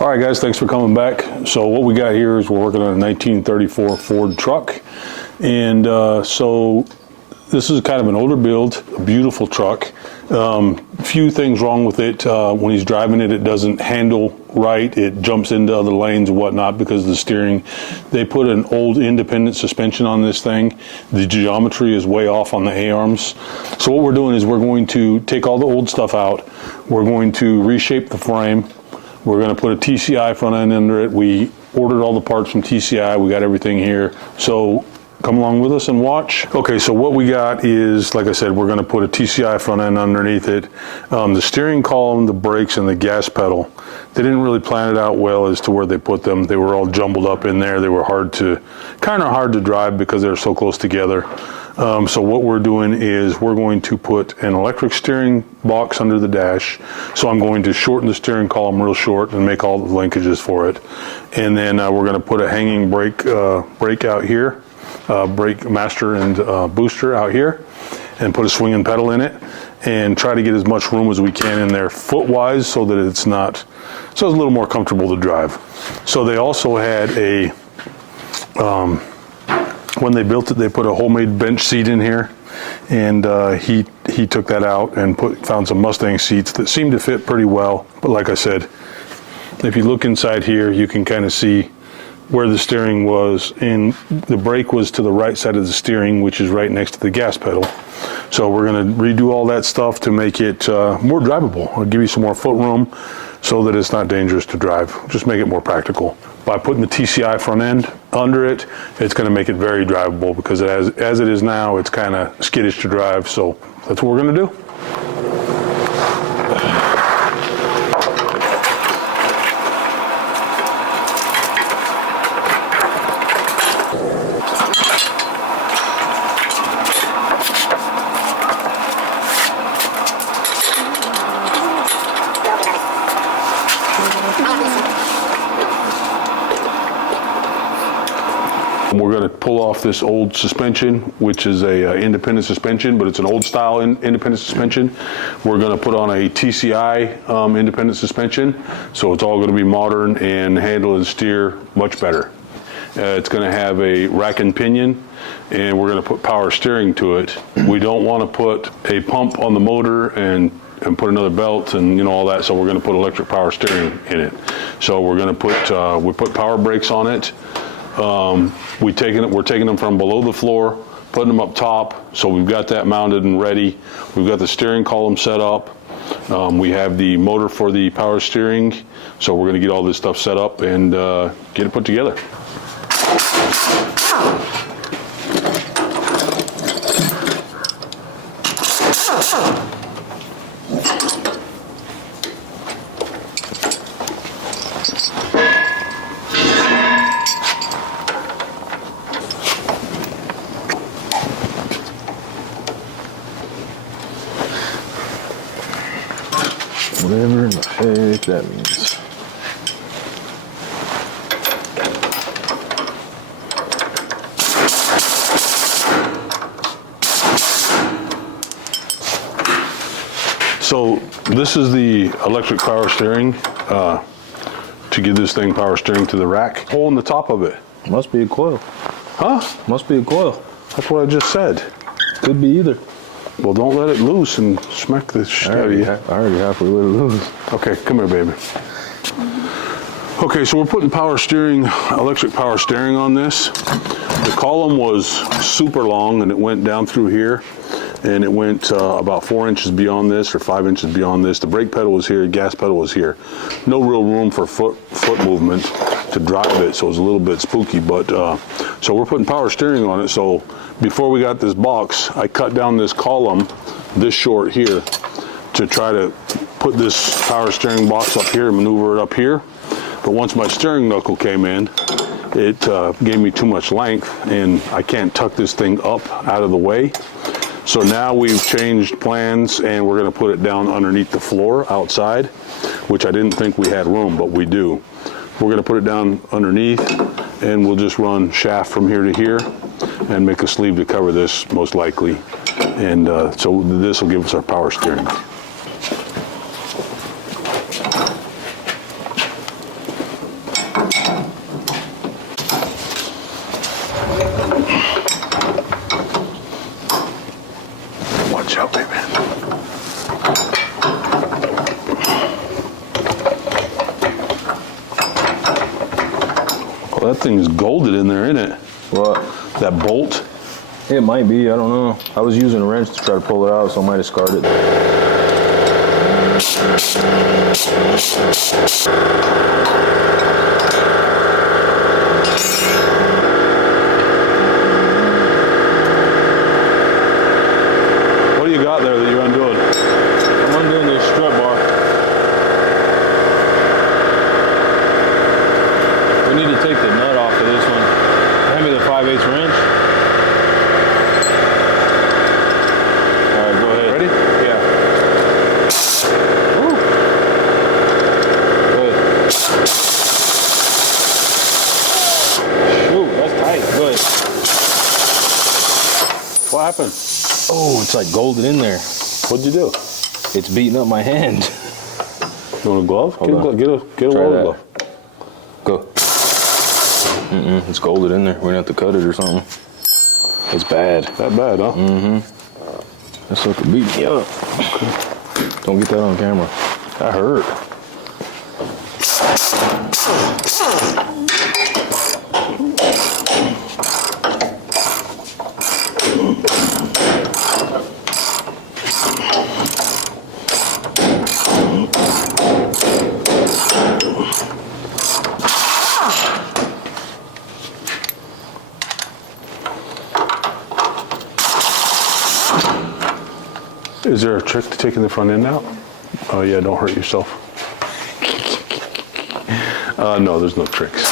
All right, guys, thanks for coming back. So what we got here is we're working on a 1934 Ford truck. And so this is kind of an older build, a beautiful truck. Few things wrong with it. When he's driving it, it doesn't handle right. It jumps into other lanes and whatnot because of the steering. They put an old independent suspension on this thing. The geometry is way off on the A-arms. So what we're doing is we're going to take all the old stuff out. We're going to reshape the frame. We're going to put a TCI front end under it. We ordered all the parts from TCI. We got everything here. So come along with us and watch. Okay, so what we got is, like I said, we're going to put a TCI front end underneath it. The steering column, the brakes, and the gas pedal, they didn't really plan it out well as to where they put them. They were all jumbled up in there. They were kind of hard to drive because they were so close together. So what we're doing is we're going to put an electric steering box under the dash. So I'm going to shorten the steering column real short and make all the linkages for it. And then we're going to put a hanging brake out here, brake master and booster out here, and put a swinging pedal in it, and try to get as much room as we can in there foot-wise so that it's a little more comfortable to drive. So they also had a, when they built it, they put a homemade bench seat in here, and he took that out and found some Mustang seats that seemed to fit pretty well. But like I said, if you look inside here, you can kind of see where the steering was, and the brake was to the right side of the steering, which is right next to the gas pedal. So we're going to redo all that stuff to make it more drivable. I'll give you some more foot room so that it's not dangerous to drive. Just make it more practical. By putting the TCI front end under it, it's going to make it very drivable, because as it is now, it's kind of skittish to drive. So that's what we're going to do. We're going to pull off this old suspension, which is a independent suspension, but it's an old style independent suspension. We're going to put on a TCI independent suspension, so it's all going to be modern and handle and steer much better. It's going to have a rack and pinion, and we're going to put power steering to it. We don't want to put a pump on the motor and put another belt and all that, so we're going to put electric power steering in it. So we're going to we put power brakes on it. We're taking them from below the floor, putting them up top, so we've got that mounted and ready. We've got the steering column set up. We have the motor for the power steering, so we're going to get all this stuff set up and get it put together. Whatever in the heck that means. So this is the electric power steering to give this thing power steering to the rack. Hole in the top of it. Must be a coil. Huh? Must be a coil. That's what I just said. Could be either. Well, don't let it loose and smack the shit out of you. I already halfway let it loose. Okay, come here, baby. Okay, so we're putting electric power steering on this. The column was super long, and it went down through here, and it went about 4 inches beyond this, or 5 inches beyond this. The brake pedal was here, gas pedal was here. No real room for foot movement to drive it, so it was a little bit spooky. But so we're putting power steering on it. So before we got this box, I cut down this column this short here to try to put this power steering box up here and maneuver it up here. But once my steering knuckle came in, it gave me too much length, and I can't tuck this thing up out of the way. So now we've changed plans, and we're going to put it down underneath the floor outside, which I didn't think we had room, but we do. We're going to put it down underneath, and we'll just run shaft from here to here and make a sleeve to cover this, most likely. And so this will give us our power steering. Watch out, baby. Well, that thing's golded in there, isn't it? What? That bolt. It might be, I don't know. I was using a wrench to try to pull it out, so I might have scarred it. What do you got there that you're undoing? I'm undoing this strut bar. We need to take the nut off of this one. Hand me the 5/8 wrench. All right, go ahead. Ready? Yeah. Woo. Good. Shoot, that's tight. Good. What happened? Oh, it's like golded in there. What'd you do? It's beating up my hand. You want a glove? Hold on. Get a Try welder that. glove. Go. It's golded in there. We're gonna have to cut it or something. It's bad. That bad, huh? That sucker beat me up. Don't get that on camera. That hurt. Is there a trick to taking the front end out? Oh yeah, don't hurt yourself. No, there's no tricks.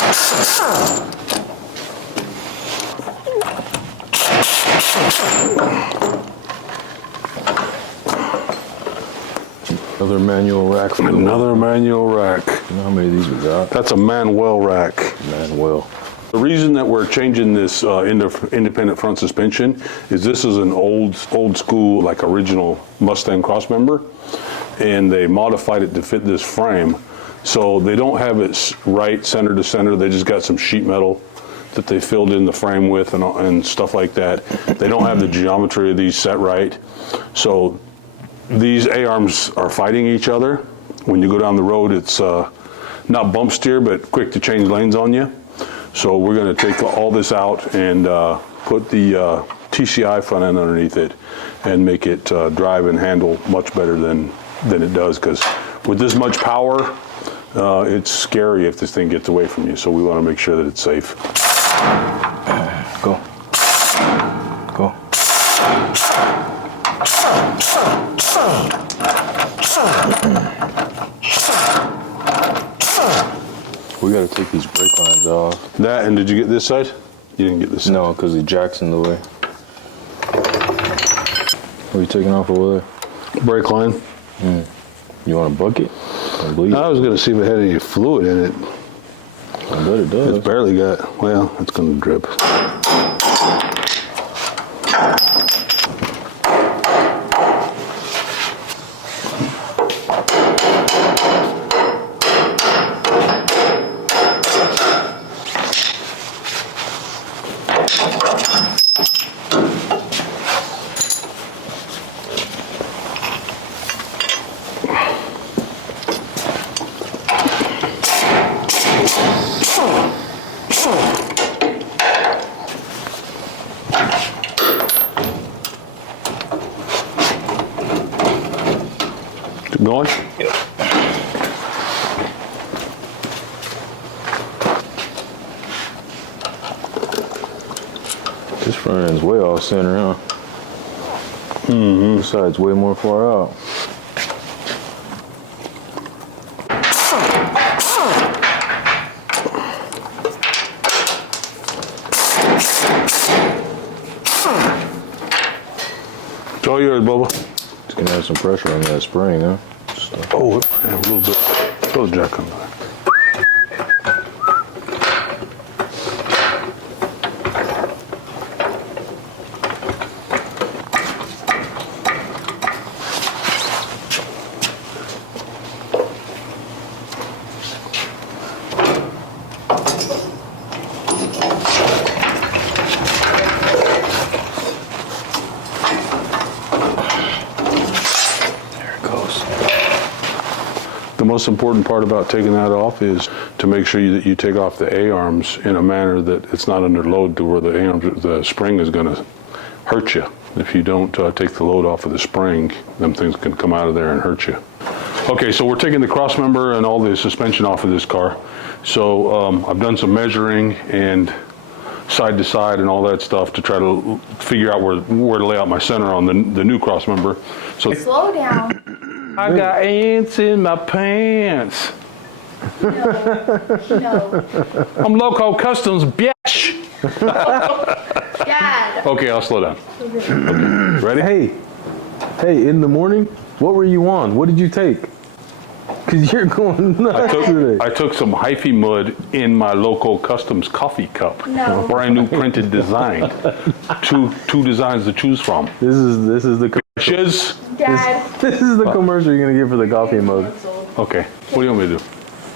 Another manual rack. For Another manual rack. You know how many of these we got? That's a Manuel rack. Manuel. The reason that we're changing this independent front suspension is this is an old school, like original Mustang crossmember, and they modified it to fit this frame. So they don't have it right center to center. They just got some sheet metal that they filled in the frame with and stuff like that. They don't have the geometry of these set right. So these A-arms are fighting each other. When you go down the road, it's not bump steer, but quick to change lanes on you. So we're going to take all this out and put the TCI front end underneath it and make it drive and handle much better than it does, because with this much power, it's scary if this thing gets away from you. So we want to make sure that it's safe. Go. Go. We gotta take these brake lines off. That, and did you get this side? You didn't get this side. No, because the jack's in the way. What are you taking off over there? Brake line. You want a bucket? Or bleed? I was going to see if it had any fluid in it. I bet it does. It's barely got, well, it's going to drip. Keep going? Yep. This front end's way off center, huh? This side's way more far out. It's all yours, Bubba. It's gonna have some pressure on that spring, huh? Oh, yeah, a little bit. Throw the jack on there. most important part about taking that off is to make sure that you take off the A-arms in a manner that it's not under load to where the spring is going to hurt you. If you don't take the load off of the spring, them things can come out of there and hurt you. Okay, so we're taking the cross member and all the suspension off of this car. So I've done some measuring and side to side and all that stuff to try to figure out where to lay out my center on the new cross member. So Slow down. I got ants in my pants. No. I'm Loco Customs, bitch. Dad. Okay, I'll slow down. Okay, ready? Hey, in the morning, what were you on? What did you take? Because you're going nuts today. I took some hyphy mud in my Loco Customs coffee cup. No. Brand new printed design. two designs to choose from. This is the Shiz. Dad. this is the commercial you're gonna get for the coffee mug. Okay, what do you want me to do?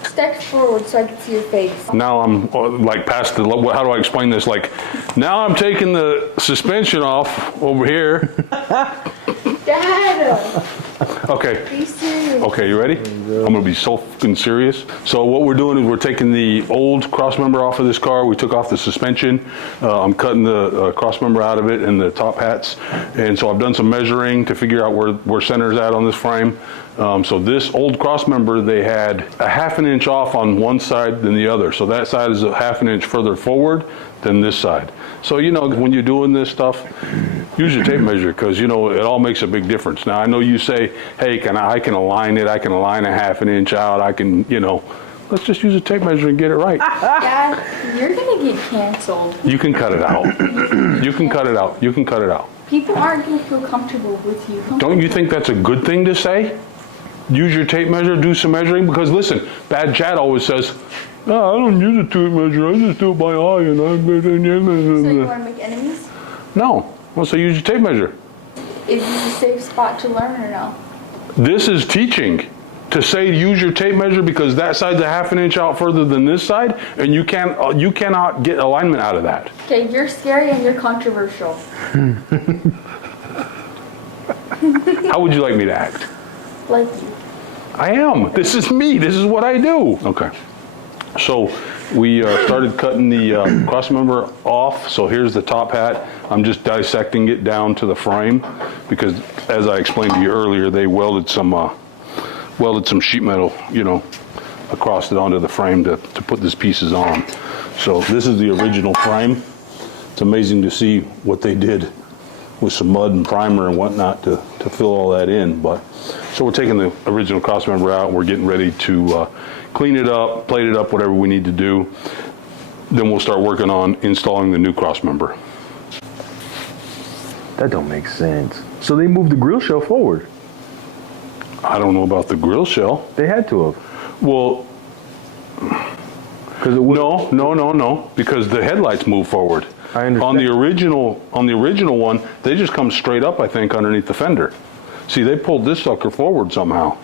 Step forward so I can see your face. Now I'm like past the, how do I explain this? Like, now I'm taking the suspension off over here. Dad. Okay. Be serious. Okay, you ready? I'm gonna be so fucking serious. So what we're doing is we're taking the old cross member off of this car. We took off the suspension. I'm cutting the cross member out of it and the top hats. And so I've done some measuring to figure out where center's at on this frame. So this old cross member, they had a 1/2 inch off on one side than the other. So that side is a 1/2 inch further forward than this side. So, you know, when you're doing this stuff, use your tape measure because, you know, it all makes a big difference. Now, I know you say, hey, I can align it. I can align a 1/2 inch out. I can, you know, let's just use a tape measure and get it right. Dad, you're gonna get canceled. You can cut it out. You can cut it out. You can cut it out. People aren't gonna feel comfortable with you. Don't you think that's a good thing to say? Use your tape measure, do some measuring, because listen, Bad Chad always says, oh, I don't use a tape measure, I just do it by eye and So you wanna make enemies? No, well, so use your tape measure. Is this a safe spot to learn or no? This is teaching. To say use your tape measure because that side's a 1/2 inch out further than this side, and you cannot get alignment out of that. Okay, you're scary and you're controversial. How would you like me to act? Like you. I am. This is me. This is what I do. Okay. So we started cutting the cross member off. So here's the top hat. I'm just dissecting it down to the frame because, as I explained to you earlier, they welded some sheet metal, you know, across it onto the frame to put these pieces on. So this is the original frame. It's amazing to see what they did with some mud and primer and whatnot to fill all that in. But so we're taking the original cross member out. We're getting ready to clean it up, plate it up, whatever we need to do. Then we'll start working on installing the new cross member. That don't make sense. So they moved the grill shell forward. I don't know about the grill shell. They had to have. Well, Because it would. no, because the headlights move forward. I understand. On the original one, they just come straight up, I think, underneath the fender. See, they pulled this sucker forward somehow.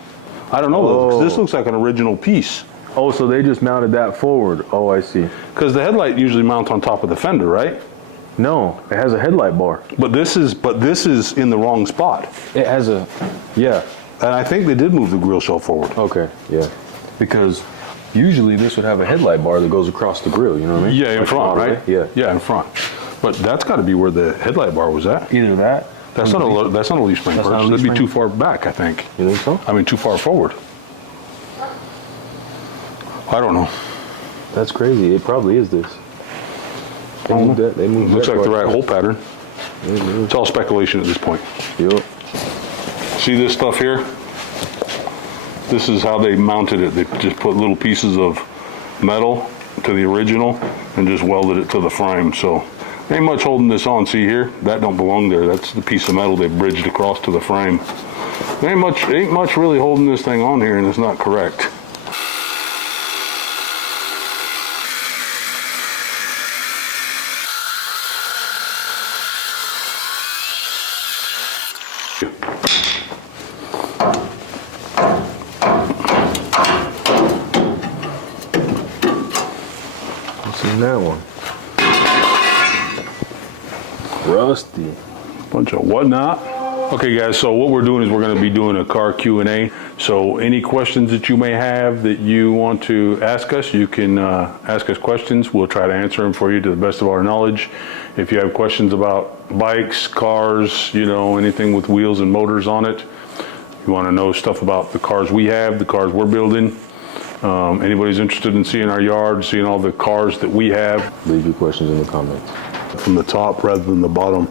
I don't know, though, 'cause this looks like an original piece. Oh, so they just mounted that forward. Oh, I see. Because the headlight usually mounts on top of the fender, right? No, it has a headlight bar. But this is in the wrong spot. It has a, yeah. And I think they did move the grill shell forward. Okay, yeah. Because usually this would have a headlight bar that goes across the grill, you know what I mean? Yeah, in Like front, Model right? A. Yeah. Yeah, in front. But that's got to be where the headlight bar was at. Either that. That's not a leaf spring That's not a purchase. leaf That'd be spring? too far back, I think. You think so? I mean, too far forward. I don't know. That's crazy. It probably is this. They moved that. They moved Looks that like the part. right hole pattern. Mhm. It's all speculation at this point. Yup. See this stuff here? This is how they mounted it. They just put little pieces of metal to the original and just welded it to the frame. So ain't much holding this on. See here? That don't belong there. That's the piece of metal they bridged across to the frame. Ain't much really holding this thing on here, and it's not correct. I've seen that one. Rusty. Bunch of whatnot. Okay guys, so what we're doing is we're going to be doing a car Q&A. So any questions that you may have that you want to ask us, you can ask us questions. We'll try to answer them for you to the best of our knowledge. If you have questions about bikes, cars, you know, anything with wheels and motors on it, you want to know stuff about the cars we have, the cars we're building. Anybody's interested in seeing our yard, seeing all the cars that we have. Leave your questions in the comments. From the top rather than the bottom,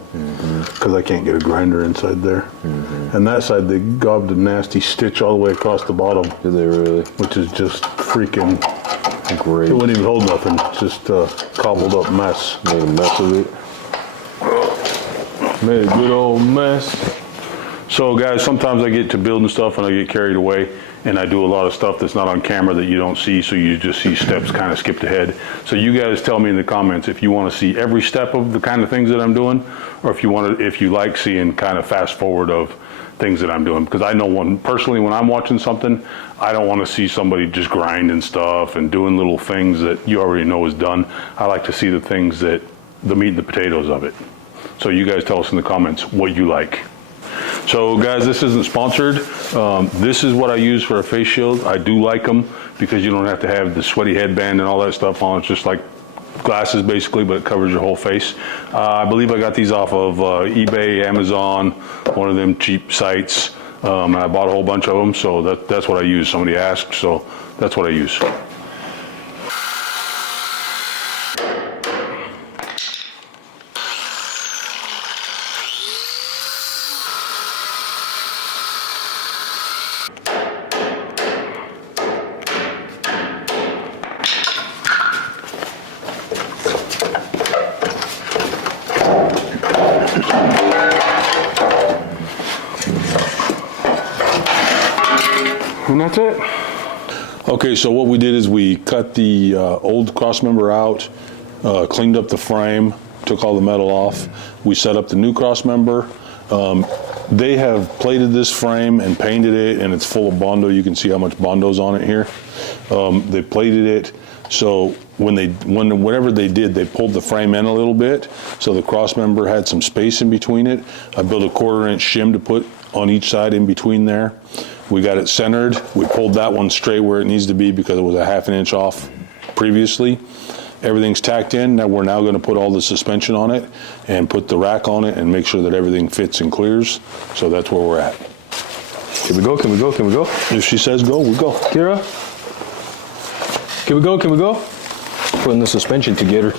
because I can't get a grinder inside there. And that side, they gobbed a nasty stitch all the way across the bottom. Did they really? Which is just freaking Great. It wouldn't even hold nothing. It's just a cobbled up mess. Made a mess of it. Made a good old mess. So guys, sometimes I get to building stuff and I get carried away, and I do a lot of stuff that's not on camera that you don't see, so you just see steps kind of skipped ahead. So you guys tell me in the comments if you want to see every step of the kind of things that I'm doing, or if you like seeing kind of fast forward of things that I'm doing. Because I know personally when I'm watching something, I don't want to see somebody just grinding stuff and doing little things that you already know is done. I like to see the things that, the meat and the potatoes of it. So you guys tell us in the comments what you like. So guys, this isn't sponsored. This is what I use for a face shield. I do like them because you don't have to have the sweaty headband and all that stuff on. It's just like glasses basically, but it covers your whole face. I believe I got these off of eBay, Amazon, one of them cheap sites. And I bought a whole bunch of them, so that's what I use. Somebody asked, so that's what I use. And that's it. Okay, so what we did is we cut the old crossmember out, cleaned up the frame, took all the metal off. We set up the new crossmember. They have plated this frame and painted it, and it's full of Bondo. You can see how much Bondo's on it here. They plated it, so whenever they did, they pulled the frame in a little bit, so the crossmember had some space in between it. I built a 1/4 inch shim to put on each side in between there. We got it centered. We pulled that one straight where it needs to be because it was a 1/2 inch off previously. Everything's tacked in. Now we're going to put all the suspension on it and put the rack on it and make sure that everything fits and clears. So that's where we're at. Can we go? Can we go? Can we go? If she says go, we go. Kira? Can we go? Can we go? Putting the suspension together.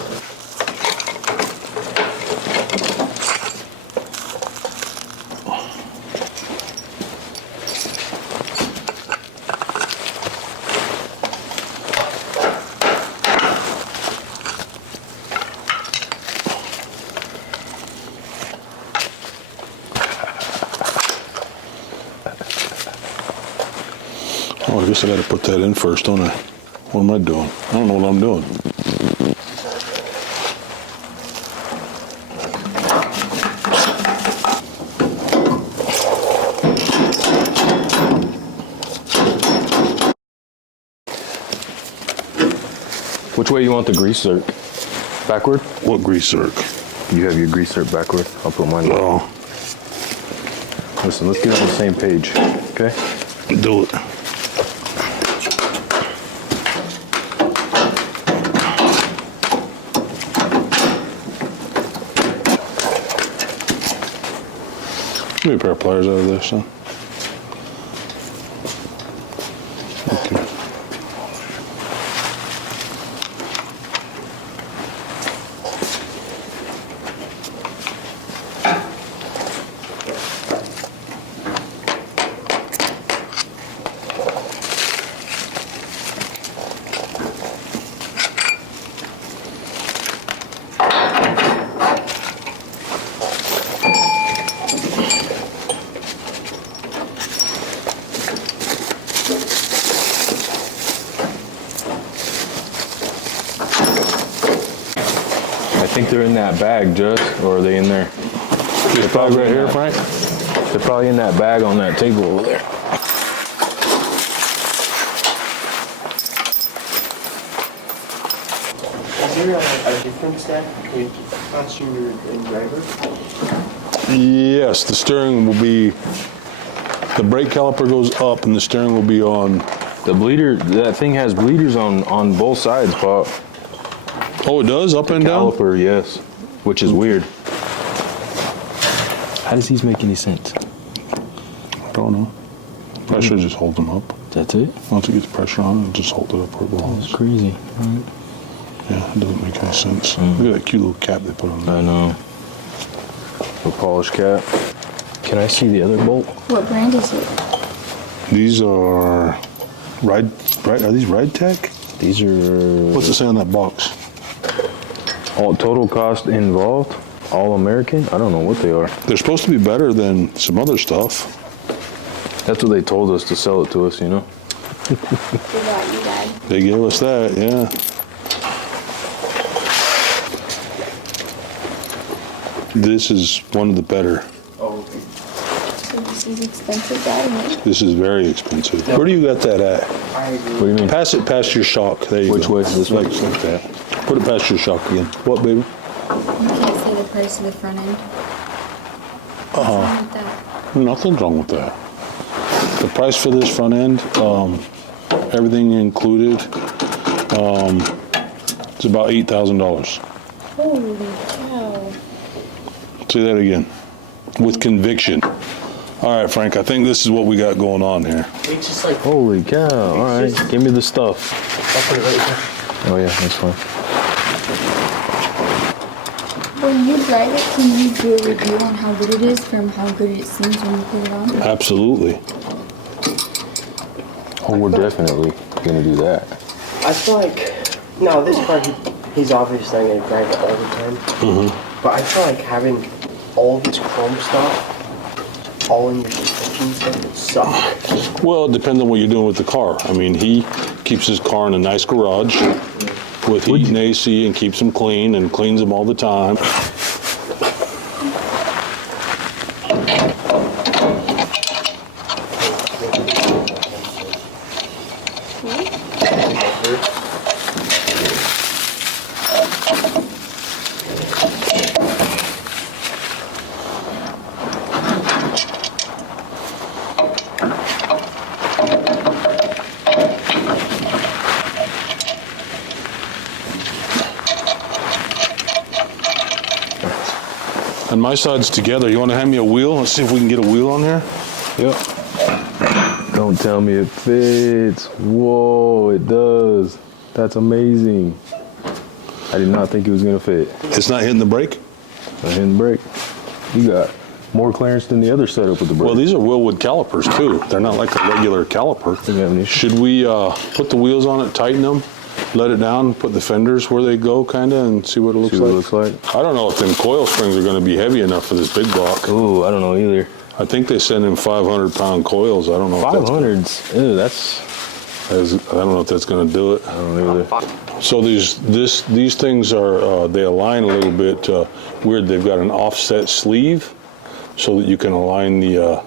Oh, I guess I got to put that in first, don't I? What am I doing? I don't know what I'm doing. Which way you want the grease zerk? Backward? What grease zerk? You have your grease zerk backward. I'll put mine back. Oh, Listen, let's get on the same page, okay? do it. Give me a pair of pliers out of there, son. Okay. I think they're in that bag, Judge, or are they in there? This bag right here, Frank? They're probably in that bag on that table over there. Is there a difference then between passenger and driver? Yes, the steering will be The brake caliper goes up and the steering will be on. The bleeder, that thing has bleeders on both sides, Pop. Oh, it does? Up and down? Caliper, yes. Which is weird. How does these make any sense? I don't know. Pressure just holds them up. That's it? Once it gets pressure on it, just hold it up where it belongs. That's crazy. Right. Yeah, it doesn't make any sense. Look at that cute little cap they put on there. I know. The polished cap. Can I see the other bolt? What brand is it? These are are these Ride Tech? These are What's it say on that box? all total cost involved. All American? I don't know what they are. They're supposed to be better than some other stuff. That's what they told us to sell it to us, you know? They got you, Dad. They gave us that, yeah. This is one of the better. Oh, So this is expensive, Dad. This is very expensive. Where do you got that at? I agree. What do you mean? Pass it past your shock. There you Which go. way? This way? Like that. Put it past your shock again. What, baby? You can't say the price of the front end. What's wrong with that? Nothing's wrong with that. The price for this front end, everything included, it's about $8,000. Holy cow. Say that again. With conviction. All right, Frank, I think this is what we got going on here. It's just like, Holy cow. All right. just- Give me the stuff. I'll put it right here. Oh, yeah, that's fine. When you drive it, can you do a review on how good it is from how good it seems when you put it on? Absolutely. Oh, we're definitely going to do that. I feel like, no, this car, he's obviously going to drive it all the time. But I feel like having all this chrome stuff all in your suspension stuff would suck. Well, it depends on what you're doing with the car. I mean, he keeps his car in a nice garage with heat and AC and keeps them clean and cleans them all the time. And my side's together. You want to hand me a wheel? Let's see if we can get a wheel on here. Yep. Don't tell me it fits. Whoa, it does. That's amazing. I did not think it was going to fit. It's not hitting the brake? I hitting the brake. You got more clearance than the other setup with the brake. Well, these are Willwood calipers too. They're not like a regular caliper. Doesn't have an issue. Should we put the wheels on it, tighten them, let it down, put the fenders where they go kind of, and see what it looks See like? what it looks like. I don't know if them coil springs are going to be heavy enough for this big block. Ooh, I don't know either. I think they send in 500-pound coils. I don't know. If 500s. Ew, that's. I don't know if that's going to do it. I don't know either. So these things are they align a little bit weird. They've got an offset sleeve so that you can align the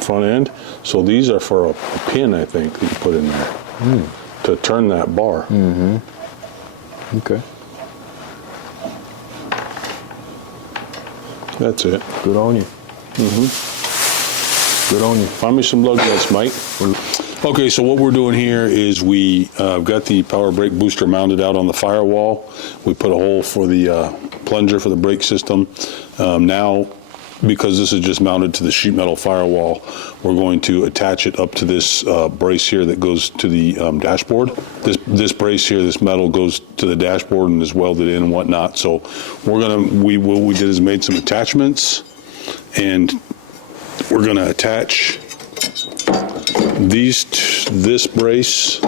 front end. So these are for a pin, I think, that you put in there to turn that bar. Okay. That's it. Good on you. Good on you. Find me some lug nuts, Mike. Okay, so what we're doing here is we got the power brake booster mounted out on the firewall. We put a hole for the plunger for the brake system. Now, because this is just mounted to the sheet metal firewall, we're going to attach it up to this brace here that goes to the dashboard. This brace here, this metal goes to the dashboard and is welded in and whatnot. So what we did is made some attachments, and we're gonna attach this brace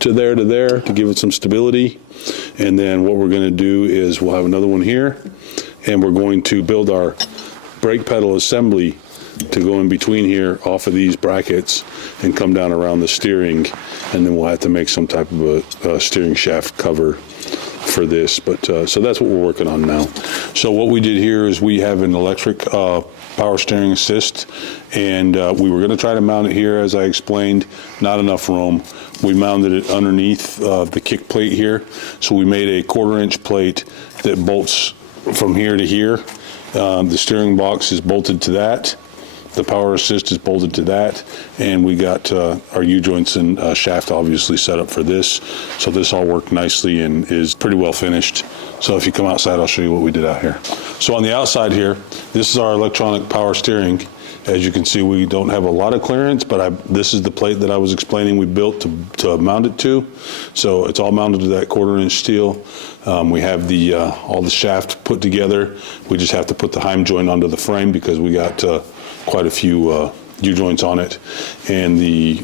to there to give it some stability. And then what we're gonna do is we'll have another one here, and we're going to build our brake pedal assembly to go in between here off of these brackets and come down around the steering, and then we'll have to make some type of a steering shaft cover for this. But so that's what we're working on now. So what we did here is we have an electric power steering assist, and we were going to try to mount it here, as I explained. Not enough room. We mounted it underneath the kick plate here. So we made a 1/4-inch plate that bolts from here to here. The steering box is bolted to that, The power assist is bolted to that, and we got our U-joints and shaft obviously set up for this. So this all worked nicely and is pretty well finished. So if you come outside, I'll show you what we did out here. So on the outside here, this is our electronic power steering. As you can see, we don't have a lot of clearance, but this is the plate that I was explaining we built to mount it to. So it's all mounted to that 1/4 inch steel. We have all the shaft put together. We just have to put the heim joint onto the frame because we got quite a few U-joints on it. And the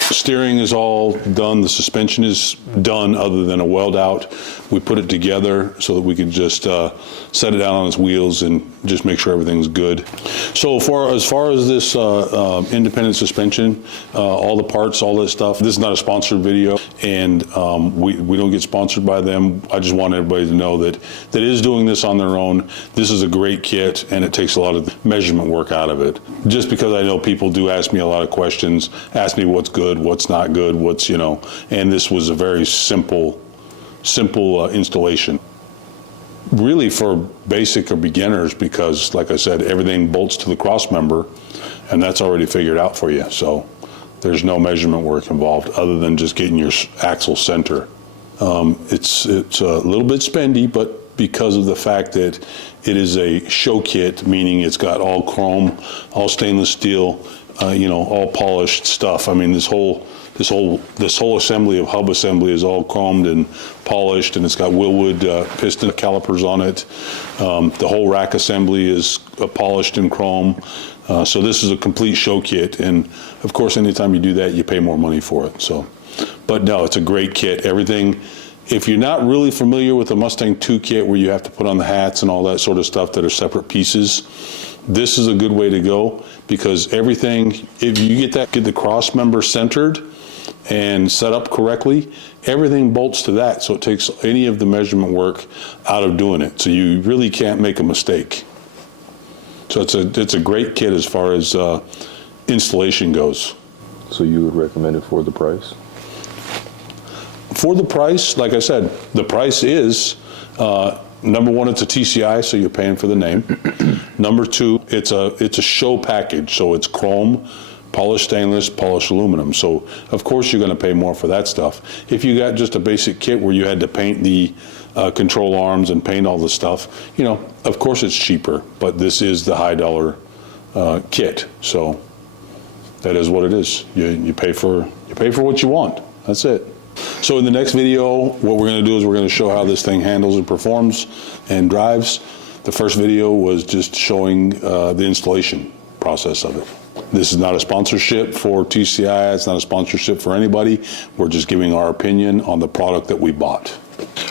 steering is all done. The suspension is done other than a weld out. We put it together so that we could just set it out on its wheels and just make sure everything's good. So as far as this independent suspension, all the parts, all this stuff, this is not a sponsored video, and we don't get sponsored by them. I just want everybody to know that is doing this on their own. This is a great kit, and it takes a lot of measurement work out of it. Just because I know people do ask me a lot of questions, ask me what's good, what's not good, and this was a very simple installation. Really for basic or beginners, because like I said, everything bolts to the cross member, and that's already figured out for you. So there's no measurement work involved other than just getting your axle center. It's a little bit spendy, but because of the fact that it is a show kit, meaning it's got all chrome, all stainless steel, all polished stuff. I mean, this whole assembly of hub assembly is all chromed and polished, and it's got Willwood piston calipers on it. The whole rack assembly is polished in chrome. So this is a complete show kit, and of course, anytime you do that, you pay more money for it. So, but no, it's a great kit. Everything. If you're not really familiar with the Mustang 2 kit, where you have to put on the hats and all that sort of stuff that are separate pieces, this is a good way to go, because everything, if you get the cross member centered and set up correctly, everything bolts to that, so it takes any of the measurement work out of doing it. So you really can't make a mistake. So it's a great kit as far as installation goes. So you would recommend it for the price? For the price, like I said, the price is, number one, it's a TCI, so you're paying for the name. Number two, it's a show package, so it's chrome, polished stainless, polished aluminum. So of course you're going to pay more for that stuff. If you got just a basic kit where you had to paint the control arms and paint all the stuff, of course it's cheaper. But this is the high dollar kit, so that is what it is. You pay for what you want. That's it. So in the next video, what we're going to do is we're going to show how this thing handles and performs and drives. The first video was just showing the installation process of it. This is not a sponsorship for TCI. It's not a sponsorship for anybody. We're just giving our opinion on the product that we bought.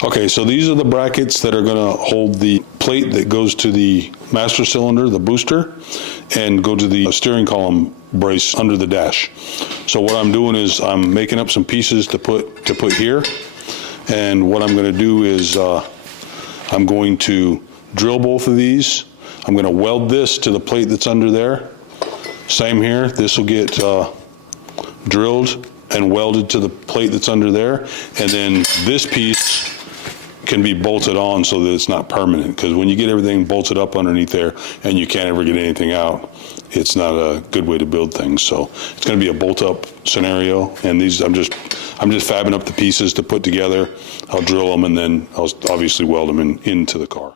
Okay, so these are the brackets that are going to hold the plate that goes to the master cylinder, the booster, and go to the steering column brace under the dash. So what I'm doing is I'm making up some pieces to put here, and what I'm going to do is I'm going to drill both of these. I'm going to weld this to the plate that's under there. Same here. This will get drilled and welded to the plate that's under there, and then this piece can be bolted on so that it's not permanent, because when you get everything bolted up underneath there and you can't ever get anything out, it's not a good way to build things. So it's going to be a bolt up scenario, and these I'm just fabbing up the pieces to put together. I'll drill them and then I'll obviously weld them into the car.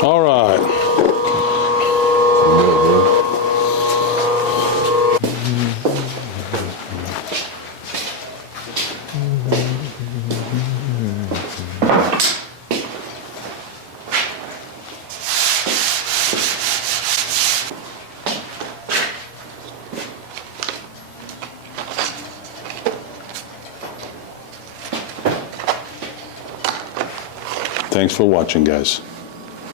All right. Thanks for watching, guys.